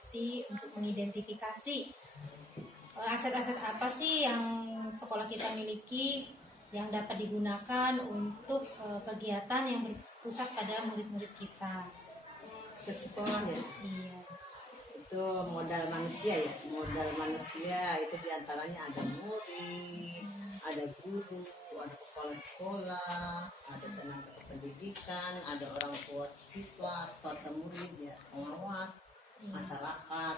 berfungsi untuk mengidentifikasi aset-aset apa sih yang sekolah kita miliki yang dapat digunakan untuk kegiatan yang berpusat pada murid-murid kita. Aset sekolah ya. Iya. Itu modal manusia ya. Modal manusia itu diantaranya ada murid, ada guru, ada kepala sekolah, ada tenaga pendidikan, ada orang tua siswa, atau murid ya, pengawas, masyarakat,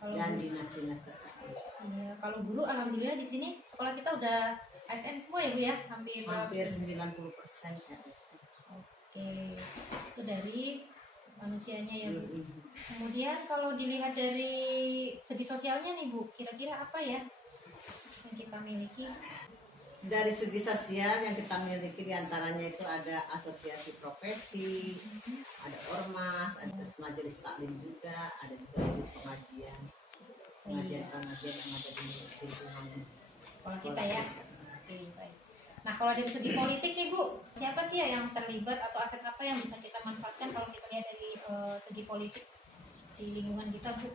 dan dinas-dinas terkait. Iya, kalau guru alhamdulillah di sini sekolah kita udah ASN semua ya Bu ya, hampir 90% ya. Oke, itu dari manusianya ya Bu. Kemudian kalau dilihat dari segi sosialnya nih Bu, kira-kira apa ya yang kita miliki? Dari segi sosial yang kita miliki diantaranya itu ada asosiasi profesi, ada ormas, ada majelis taklim juga, ada juga pengajian yang ada di lingkungan sekolah kita ya. Oke, baik. Nah kalau dari segi politik nih Bu, siapa sih ya yang terlibat atau aset apa yang bisa kita manfaatkan kalau kita lihat dari segi politik di lingkungan kita Bu?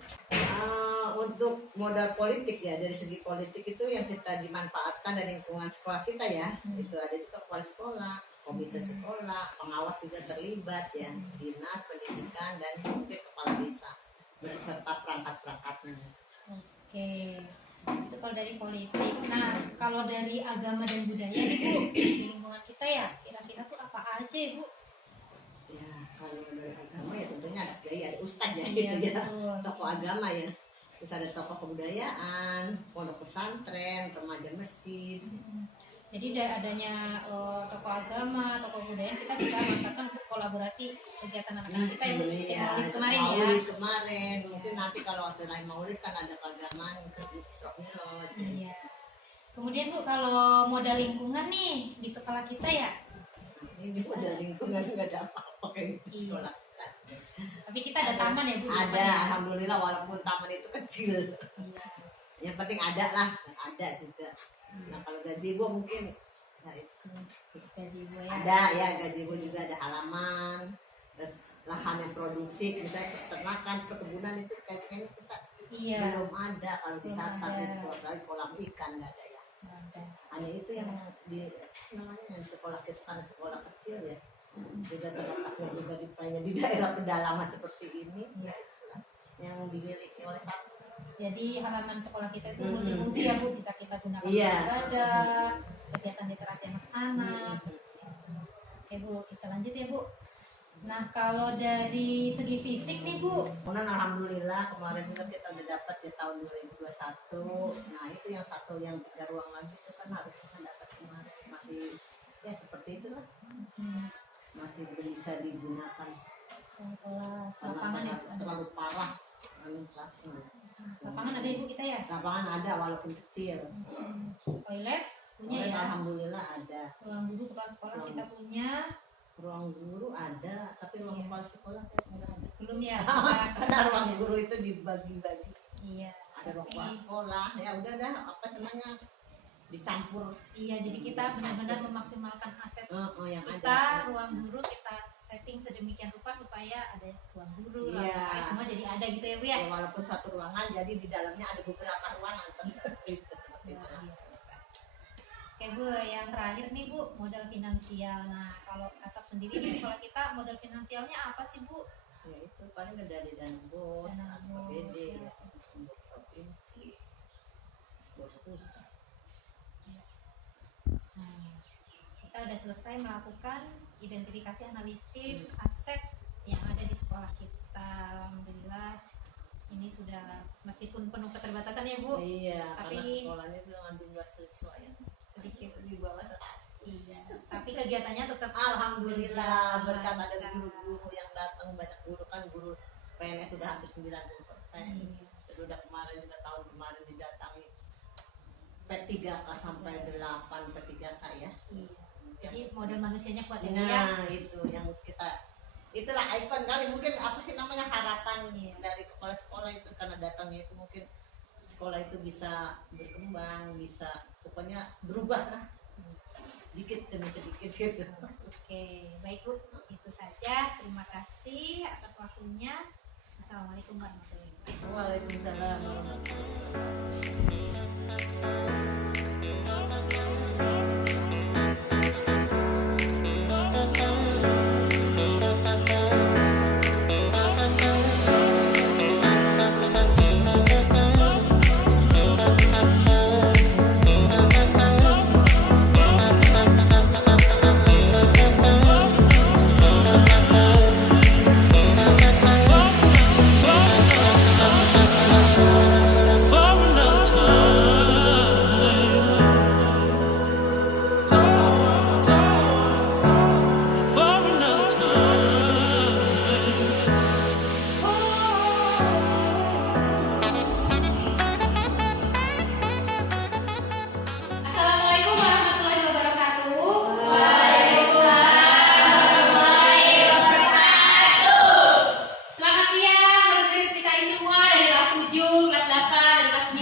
Untuk modal politik ya, dari segi politik itu yang kita dimanfaatkan dari lingkungan sekolah kita ya, itu ada juga kepala sekolah, komite sekolah, pengawas juga terlibat ya, dinas pendidikan dan mungkin kepala desa beserta perangkat-perangkatnya. Oke, itu kalau dari politik. Nah kalau dari agama dan budaya nih Bu, di lingkungan kita ya kira-kira tuh apa aja Bu? Ya kalau dari agama ya tentunya ada kiai, ada ustadz ya, Iya, gitu ya, betul. tokoh agama ya, terus ada tokoh kebudayaan, pondok pesantren, remaja masjid. Jadi adanya tokoh agama, tokoh budaya kita bisa manfaatkan untuk kolaborasi kegiatan anak-anak kita ya Bu, seperti Iya, Maulid kemarin ya. Maulid kemarin, mungkin nanti kalau selain Maulid kan ada keagamaan ke Isra Mi'raj. Iya. Kemudian Bu, kalau modal lingkungan nih di sekolah kita ya, Ini udah lingkungan nggak ada apa-apa kayak di Iya. sekolah. tapi kita ada taman ya Bu? di Ada, depan ya? alhamdulillah walaupun taman itu kecil. Iya. Yang penting ada lah, ada juga. Nah kalau gazebo mungkin ya itu. Gazebo ya. Ada ya, gazebo juga ada halaman, terus lahan yang produksi, misalnya peternakan, perkebunan itu kayaknya kita Iya. belum ada kalau di Belum Satar ada. itu, apalagi kolam ikan nggak ada ya. Ada. Hanya itu yang di namanya yang di sekolah kita, karena sekolah kecil ya, juga terletaknya juga di daerah pedalaman seperti ini, ya itulah yang dimiliki oleh satu. Jadi halaman sekolah kita itu multifungsi ya Bu, bisa kita gunakan Iya. untuk ibadah, kegiatan literasi anak-anak. Oke Bu, kita lanjut ya Bu. Nah kalau dari segi fisik nih Bu, Kemudian alhamdulillah kemarin juga kita udah dapat di tahun 2021. Nah itu yang satu yang 3 ruang lagi itu kan harus kita dapat kemarin, masih ya seperti itulah, masih bisa digunakan kelas karena lapangan ya Bu. terlalu parah kelasnya. Lapangan ada Ibu kita ya? Lapangan ada walaupun kecil. Toilet punya Toilet ya? alhamdulillah ada. Ruang guru kepala sekolah kita punya. Ruang guru ada, tapi ruang kepala sekolah kayak nggak ada. Belum ya? Karena ruang guru itu dibagi-bagi. Iya. Ada ruang kepala sekolah, ya udah dah apa namanya dicampur. Iya, jadi kita benar-benar memaksimalkan aset Yang kita, ada. ruang guru kita setting sedemikian rupa supaya ada ruang guru, Iya. ruang semua jadi ada gitu ya Bu ya? Ya, walaupun satu ruangan, jadi di dalamnya ada beberapa ruangan seperti itu. Oke Bu, yang terakhir nih Bu, modal finansial. Nah, kalau startup sendiri di sekolah kita modal finansialnya apa sih Bu? Ya itu paling dari dana bos, Dana atau bos, BD, ya. bos provinsi, bos pusat. Nah, kita udah selesai melakukan identifikasi analisis aset yang ada di sekolah kita. Alhamdulillah ini sudah meskipun penuh keterbatasan ya Bu, Iya, Tapi- karena sekolahnya itu dengan jumlah siswa yang sedikit. di bawah 100. Iya, tapi kegiatannya tetap Alhamdulillah berkat ada berjalan. guru-guru yang datang, banyak guru kan, guru PNS sudah hampir 90%. Iya. Terus udah kemarin juga tahun kemarin didatangi P3K sampai 8 P3K ya. Iya. Jadi modal manusianya kuat ya Bu ya. Nah itu yang kita, itulah ikon kali, mungkin apa sih namanya harapan Iya. dari kepala sekolah itu, karena datangnya itu mungkin sekolah itu bisa berkembang, bisa pokoknya berubah lah, sedikit demi sedikit gitu. Oke, baik Bu, itu saja. Terima kasih atas waktunya. Assalamualaikum warahmatullahi wabarakatuh. Waalaikumsalam warahmatullahi Assalamualaikum warahmatullahi wabarakatuh. Selamat siang, murid-murid PKI semua dari kelas 7, kelas 8, dan kelas 9.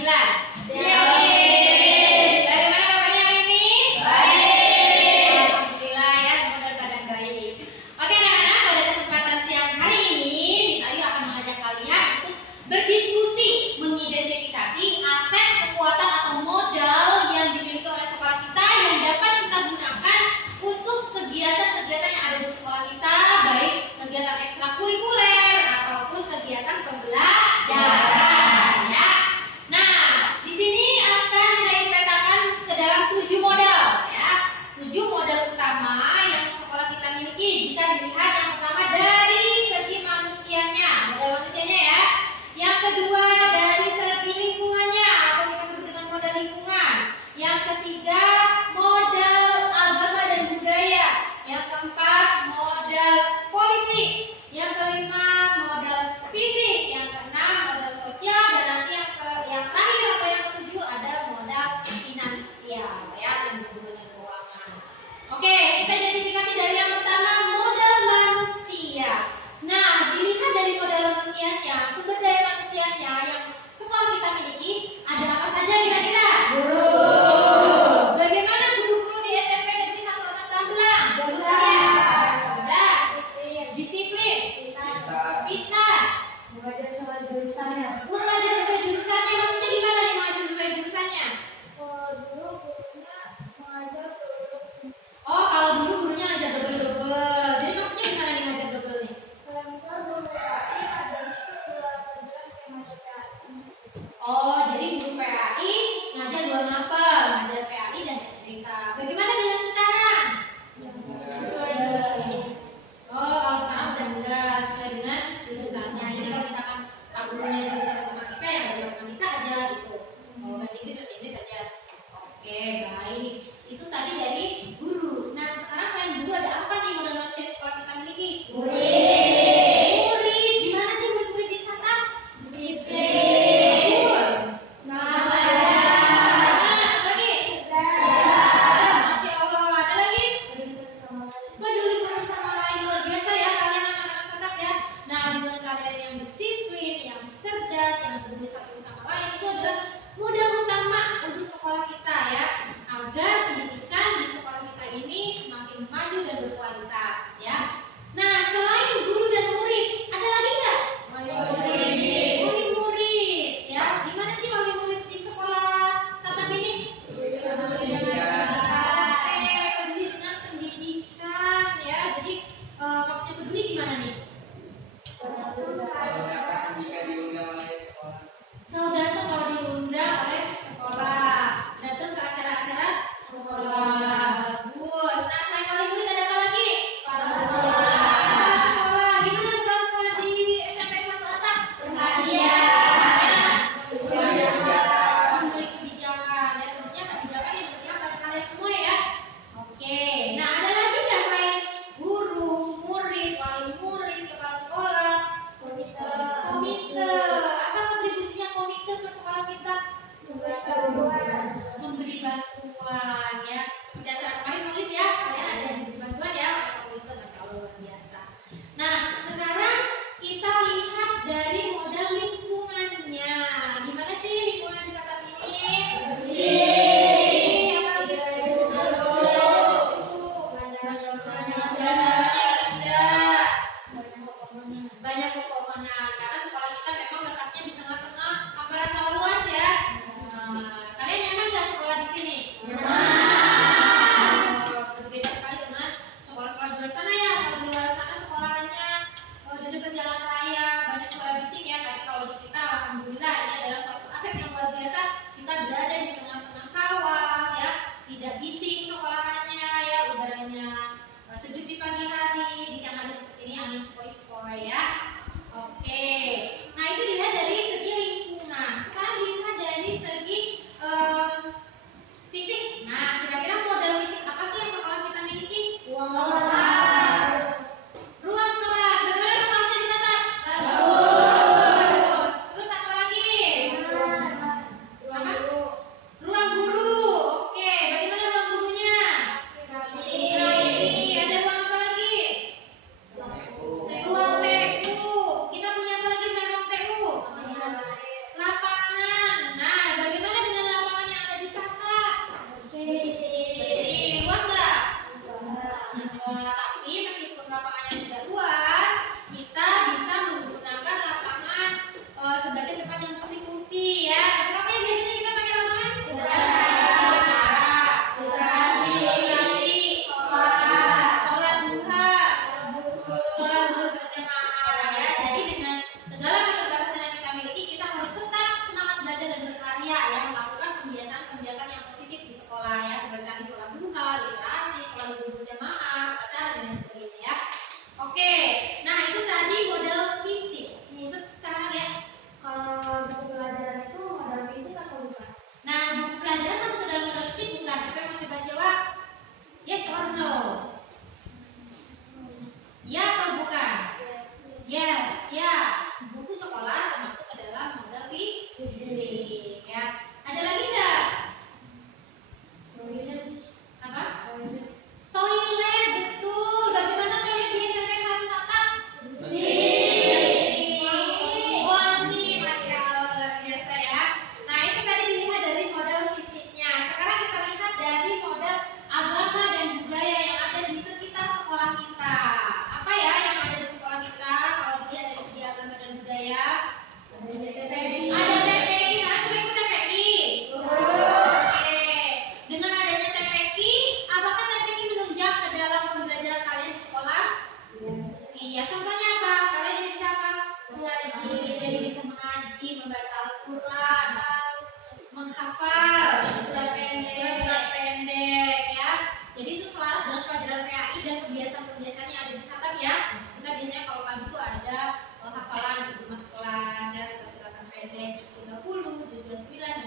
Bagaimana kabarnya hari ini? Baik. Alhamdulillah ya, semua dalam keadaan baik. Oke anak-anak, pada kesempatan siang hari ini, Miss Ayu akan mengajak kalian untuk berdiskusi mengidentifikasi aset, kekuatan atau modal yang dimiliki oleh sekolah kita yang dapat kita gunakan untuk kegiatan-kegiatan yang ada di sekolah kita, baik kegiatan ekstrakurikuler ataupun kegiatan pembelajaran ya. Nah, di sini akan kita petakan ke dalam 7 modal ya. 7 modal utama yang sekolah kita miliki. Jika dilihat yang pertama dari segi manusianya, modal manusianya ya. Yang kedua dari segi lingkungannya atau kita sebut dengan modal lingkungan. Yang ketiga modal agama dan budaya. Yang keempat modal politik. Yang kelima modal fisik. Yang keenam modal sosial dan nanti yang terakhir atau yang ketujuh ada modal finansial ya, yang berhubungan dengan keuangan. Oke, kita identifikasi dari yang pertama modal manusia. Nah, dilihat dari modal manusianya, sumber daya manusianya yang sekolah kita miliki, ada apa saja kira-kira? Bagaimana guru-guru di SMP Negeri 1 Anak Tambelang? Cerdas, disiplin, pintar, mengajar sesuai jurusannya. Maksudnya gimana nih mengajar sesuai jurusannya? Oh, kalau dulu gurunya ngajar double-double. Jadi maksudnya gimana nih ngajar double nih? Oh, jadi guru PAI ngajar 2 mapel, ngajar PAI dan SBK. Bagaimana dengan sekarang? Oh, kalau sekarang udah enggak sesuai dengan jurusannya. Jadi kalau misalkan Pak gurunya jurusan matematika ya ngajar matematika aja gitu. Kalau bahasa Inggris aja. Oke, baik. Itu tadi dari guru. Nah, sekarang selain guru ada apa nih modal manusia yang sekolah kita miliki? Murid. Gimana sih murid-murid di sana? Bagus. Semangat. Apa lagi? PPN juz 30, juz 29